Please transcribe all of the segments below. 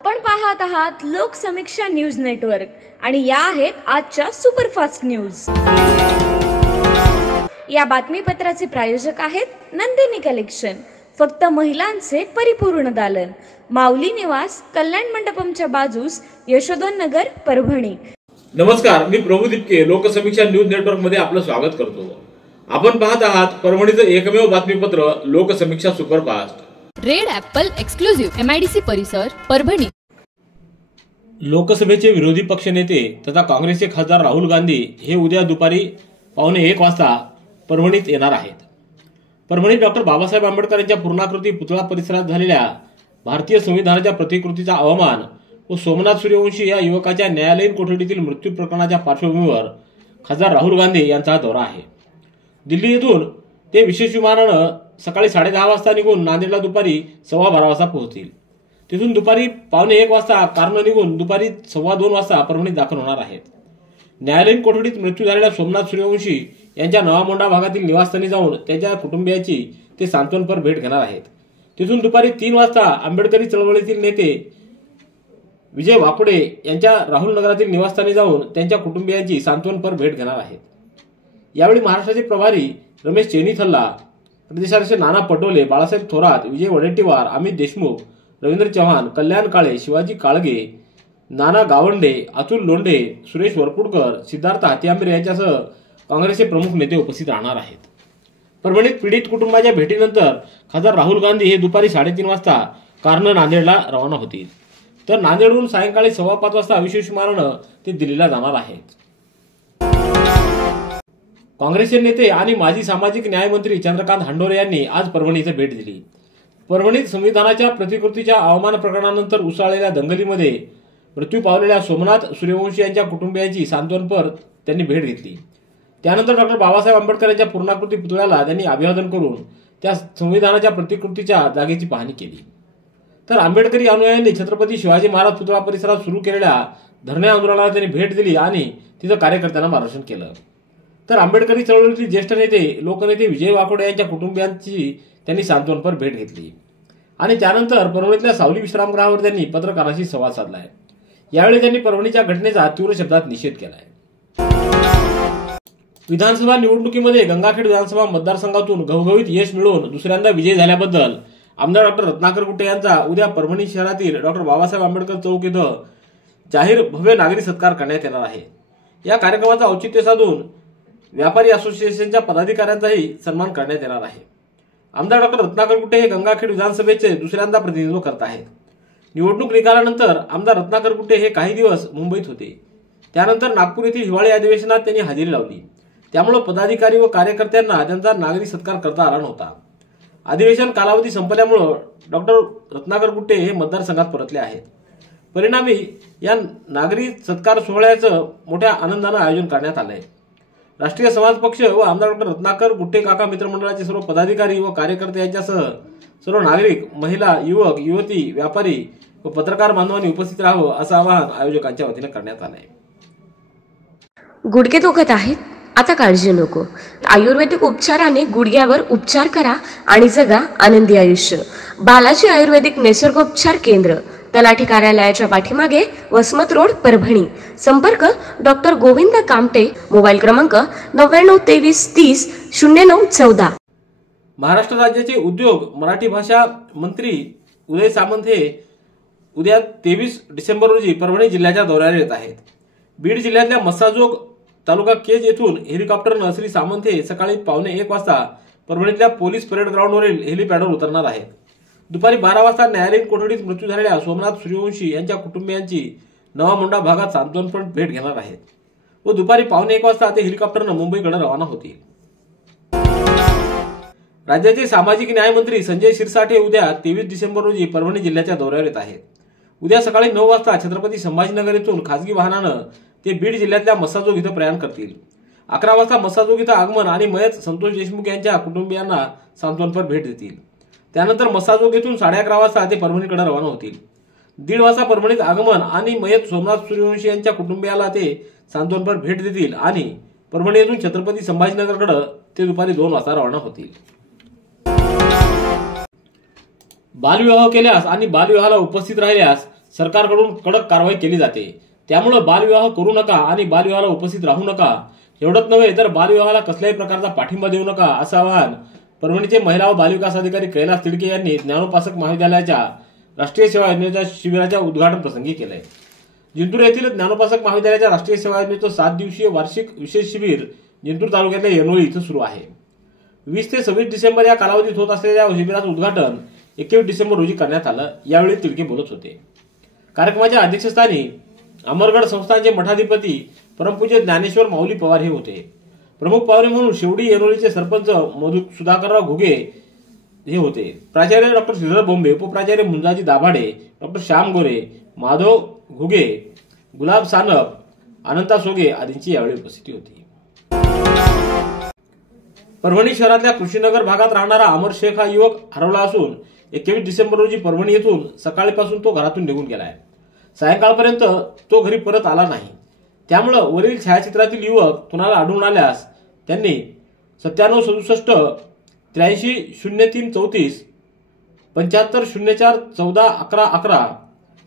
आपण पाहत आहात लोकसमीक्षा न्यूज नेटवर्क आणि या आहेत आजच्या सुपरफास्ट न्यूज। या बातमीपत्राचे प्रायोजक आहेत नंदिनी कलेक्शन, फक्त महिलांचे परिपूर्ण दालन, माऊली निवास, कल्याण मंडपमच्या बाजूस, यशोधन नगर, परभणी। नमस्कार, मी प्रभू दीपके लोकसमीक्षा न्यूज नेटवर्क मध्ये आपलं स्वागत करतो। आपण पाहत आहात परभणीचं एकमेव बातमीपत्र Loksamiksha superfast. Red Apple exclusive MIDC परिसर, परभणी। लोकसभेचे विरोधी पक्षनेते तथा काँग्रेसचे खासदार राहुल गांधी हे उद्या दुपारी 1:15 वाजता परभणीत येणार आहेत। परभणीत डॉक्टर बाबासाहेब आंबेडकर यांच्या पूर्णाकृती पुतळा परिसरात झालेल्या भारतीय संविधानाच्या प्रतिकृतीचा अवमान व सोमनाथ सूर्यवंशी या युवकाच्या न्यायालयीन कोठडीतील मृत्यू प्रकरणाच्या पार्श्वभूमीवर खासदार राहुल गांधी यांचा दौरा आहे। दिल्ली येथून ते विशेष विमानानं सकाळी 10:30 वाजता निघून नांदेडला दुपारी 12:15 वाजता पोहोचतील। तिथून दुपारी 1:15 वाजता कारनं निघून दुपारी 2:15 वाजता परभणीत दाखल होणार आहेत। न्यायालयीन कोठडीत मृत्यू झालेल्या सोमनाथ सूर्यवंशी यांच्या नवा मोंढा भागातील निवासस्थानी जाऊन त्यांच्या कुटुंबियाची ते सांत्वनपर भेट घेणार आहेत। तिथून दुपारी 3 वाजता आंबेडकरी चळवळीतील नेते विजय वाकोडे यांच्या राहुल नगरातील निवासस्थानी जाऊन त्यांच्या कुटुंबियांची सांत्वनपर भेट घेणार आहेत। यावेळी महाराष्ट्राचे प्रभारी रमेश चेनीथल्ला, प्रदेशाध्यक्ष नाना पटोले, बाळासाहेब थोरात, विजय वडेट्टीवार, अमित देशमुख, रवींद्र चव्हाण, कल्याण काळे, शिवाजी काळगे, नाना गावंडे, अतुल लोंढे, सुरेश वरपुडकर, सिद्धार्थ हातीआंबरे यांच्यासह काँग्रेसचे प्रमुख नेते उपस्थित राहणार आहेत। परभणीत पीडित कुटुंबाच्या भेटीनंतर खासदार राहुल गांधी हे दुपारी 3:30 वाजता कारनं नांदेडला रवाना होतील, तर नांदेडहून सायंकाळी 5:15 वाजता विशेष विमानानं ते दिल्लीला जाणार आहेत। काँग्रेसचे नेते आणि माजी सामाजिक न्याय मंत्री चंद्रकांत हंडोरे यांनी आज परभणी इथे भेट दिली। परभणीत संविधानाच्या प्रतिकृतीच्या अवमान प्रकरणानंतर उसळलेल्या दंगलीमध्ये मृत्यू पावलेल्या सोमनाथ सूर्यवंशी यांच्या कुटुंबियांची सांत्वनपर त्यांनी भेट घेतली। त्यानंतर डॉक्टर बाबासाहेब आंबेडकर यांच्या पूर्णाकृती पुतळ्याला त्यांनी अभिवादन करून त्या संविधानाच्या प्रतिकृतीच्या जागेची पाहणी केली। तर आंबेडकरी अनुयायांनी छत्रपती शिवाजी महाराज पुतळा परिसरात सुरू केलेल्या धरणे आंदोलनाला त्यांनी भेट दिली आणि तिथं कार्यकर्त्यांना मार्गदर्शन केलं। तर आंबेडकरी चळवळीतील ज्येष्ठ नेते लोकनेते विजय वाकोडे यांच्या कुटुंबियांची त्यांनी सांत्वनपर भेट घेतली आणि त्यानंतर परभणीतल्या सावली विश्रामगृहावर त्यांनी पत्रकारांशी संवाद साधलाय। यावेळी त्यांनी परभणीच्या घटनेचा तीव्र शब्दात निषेध केलाय। विधानसभा निवडणुकीमध्ये गंगाखेड विधानसभा मतदारसंघातून घवघवीत यश मिळवून दुसऱ्यांदा विजय झाल्याबद्दल आमदार डॉक्टर रत्नाकर गुट्टे यांचा उद्या परभणी शहरातील डॉक्टर बाबासाहेब आंबेडकर चौक इथं जाहीर भव्य नागरी सत्कार करण्यात येणार आहे। या कार्यक्रमाचा औचित्य साधून व्यापारी असोसिएशनच्या पदाधिकाऱ्यांचाही सन्मान करण्यात येणार आहे। आमदार डॉक्टर रत्नाकर गुट्टे हे गंगाखेड विधानसभेचे दुसऱ्यांदा प्रतिनिधित्व करत आहेत। निवडणूक निकालानंतर आमदार रत्नाकर गुट्टे हे काही दिवस मुंबईत होते, त्यानंतर नागपूर येथील हिवाळी अधिवेशनात त्यांनी हजेरी लावली, त्यामुळे पदाधिकारी व कार्यकर्त्यांना त्यांचा नागरी सत्कार करता आला नव्हता। अधिवेशन कालावधी संपल्यामुळे डॉक्टर रत्नाकर गुट्टे हे मतदारसंघात परतले आहेत। परिणामी या नागरी सत्कार सोहळ्याचं मोठ्या आनंदानं आयोजन करण्यात आलंय। राष्ट्रीय समाज पक्ष व आमदार डॉक्टर रत्नाकर गुट्टे काका मित्रमंडळाचे सर्व पदाधिकारी व कार्यकर्ते यांच्यासह सर्व नागरिक, महिला, युवक, युवती, व्यापारी व पत्रकार बांधवांनी उपस्थित राहावं असं आवाहन आयोजकांच्या वतीने करण्यात आलंय। गुडघे दुखत आहेत? आता काळजी नको। आयुर्वेदिक उपचाराने गुडघ्यावर उपचार करा आणि जगा आनंदी आयुष्य। बालाजी आयुर्वेदिक निसर्गोपचार केंद्र, तलाठी कार्यालयाच्या पाठीमागे, वसमत रोड, परभणी। संपर्क डॉक्टर गोविंद कामटे, मोबाईल क्रमांक 9923300914। महाराष्ट्र राज्याचे उद्योग मराठी भाषा मंत्री उदय सामंत हे उद्या 23 डिसेंबर रोजी परभणी जिल्ह्याच्या दौऱ्यावर येत आहेत। बीड जिल्ह्यातल्या मस्साजोग तालुका केज येथून हेलिकॉप्टरनं श्री सामंत हे सकाळी 1:15 वाजता परभणीतल्या पोलीस परेड ग्राउंडवरील हेलिपॅडवर उतरणार आहेत। दुपारी 12 वाजता न्यायालयीन कोठडीत मृत्यू झालेल्या सोमनाथ सूर्यवंशी यांच्या कुटुंबियांची नवा मोंढा भागात सांत्वनपर भेट घेणार आहेत व दुपारी 1:15 वाजता ते हेलिकॉप्टरनं मुंबईकडे रवाना होतील। राज्याचे सामाजिक न्याय मंत्री संजय शिरसाट हे उद्या 23 डिसेंबर रोजी परभणी जिल्ह्याच्या दौऱ्यावर येत आहेत। उद्या सकाळी 9 वाजता छत्रपती संभाजीनगर येथून खासगी वाहनानं ते बीड जिल्ह्यातल्या मस्साजोग इथं प्रयाण करतील। 11 वाजता मस्साजोग इथं आगमन आणि मयत संतोष देशमुख यांच्या कुटुंबियांना सांत्वनपर भेट देतील। त्यानंतर मस्साजोग येथून 11:30 वाजता ते परभणीकडे रवाना होतील। 1:30 वाजता परभणीत आगमन आणि मयत सोमनाथ सूर्यवंशी यांच्या कुटुंबियाला ते सांत्वनपर भेट देतील आणि परभणी येथून छत्रपती संभाजीनगरकडे ते दुपारी 2 वाजता रवाना होतील। बालविवाह केल्यास आणि बालविवाहाला उपस्थित राहिल्यास सरकारकडून कडक कारवाई केली जाते। त्यामुळे बालविवाह करू नका आणि बालविवाहाला उपस्थित राहू नका। एवढंच नव्हे तर बालविवाहाला कसल्याही प्रकारचा पाठिंबा देऊ नका असं आवाहन परभणीचे महिला व बालविकास अधिकारी कैलास तिडके यांनी ज्ञानोपासक महाविद्यालयाच्या राष्ट्रीय सेवा योजनेच्या शिबिराच्या उद्घाटन प्रसंगी केलंय। जिंतूर येथील ज्ञानोपासक महाविद्यालयाच्या राष्ट्रीय सेवा योजनेचं 7 दिवसीय वार्षिक विशेष शिबिर जिंतूर तालुक्यातल्या येनोळी इथं सुरू आहे। 20 ते 26 डिसेंबर या कालावधीत होत असलेल्या शिबिराचं उद्घाटन 21 डिसेंबर रोजी करण्यात आलं। यावेळी तिडके बोलत होते। कार्यक्रमाच्या अध्यक्षस्थानी अमरगड संस्थानचे मठाधिपती परमपूज्य ज्ञानेश्वर माऊली पवार हे होते। प्रमुख पाहुणे म्हणून शेवडी येनोळीचे सरपंच सुधाकरराव घुगे हे होते। प्राचार्य डॉक्टर श्रीधर बोंबे, उपप्राचार्य मुंजाजी दाभाडे, डॉक्टर श्याम गोरे, माधव घुगे, गुलाब सानप, अनंता सोगे आदींची यावेळी उपस्थिती होती। परभणी शहरातल्या कृषीनगर भागात राहणारा अमर शेख हा युवक हरवला असून 21 डिसेंबर रोजी परभणी येथून सकाळपासून तो घरातून निघून गेलाय। सायंकाळपर्यंत तो घरी परत आला नाही। त्यामुळे वरील छायाचित्रातील युवक कुणाला आढळून आल्यास त्यांनी 97 67 83 03 34 75 04 14 11 11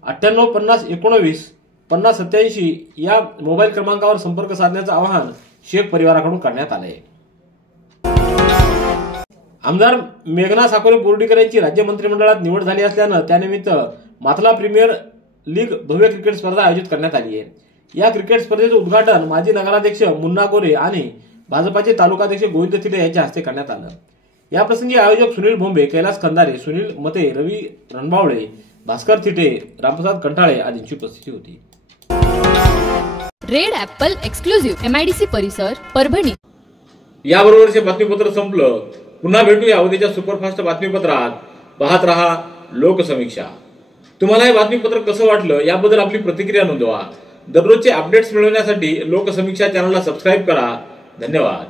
98 50 19 50 87 या मोबाईल क्रमांकावर संपर्क साधण्याचं आवाहन शेख परिवाराकडून करण्यात आले आहे। आमदार मेघना साकोरे बोर्डीकर यांची राज्य मंत्रिमंडळात निवड झाली असल्यानं त्यानिमित्त माथला प्रीमियर लीग भव्य क्रिकेट स्पर्धा आयोजित करण्यात आली आहे। या क्रिकेट स्पर्धेचं उद्घाटन माजी नगराध्यक्ष मुन्ना गोरे आणि भाजपाचे तालुकाध्यक्ष गोविंद थिटे यांच्या हस्ते करण्यात आलं। या प्रसंगी आयोजक सुनील भोंबे, कैलास खंदारे, सुनील मते, रवी रणबावळे, भास्कर थिटे, रामप्रसाद कंटाळे आदींची उपस्थिती होती। रेड ॲपल एक्सक्लुझिव्ह MIDC परिसर परभणी। याबरोबरचे बातमीपत्र संपलं। पुन्हा भेटूया उद्याच्या सुपरफास्ट बातमीपत्रात। पाहत रहा लोकसमीक्षा। तुम्हाला हे बातमीपत्र कसं वाटलं याबद्दल आपली प्रतिक्रिया नोंदवा। दररोजचे अपडेट्स मिळवण्यासाठी लोकसमीक्षा चॅनलला सबस्क्राईब करा। धन्यवाद।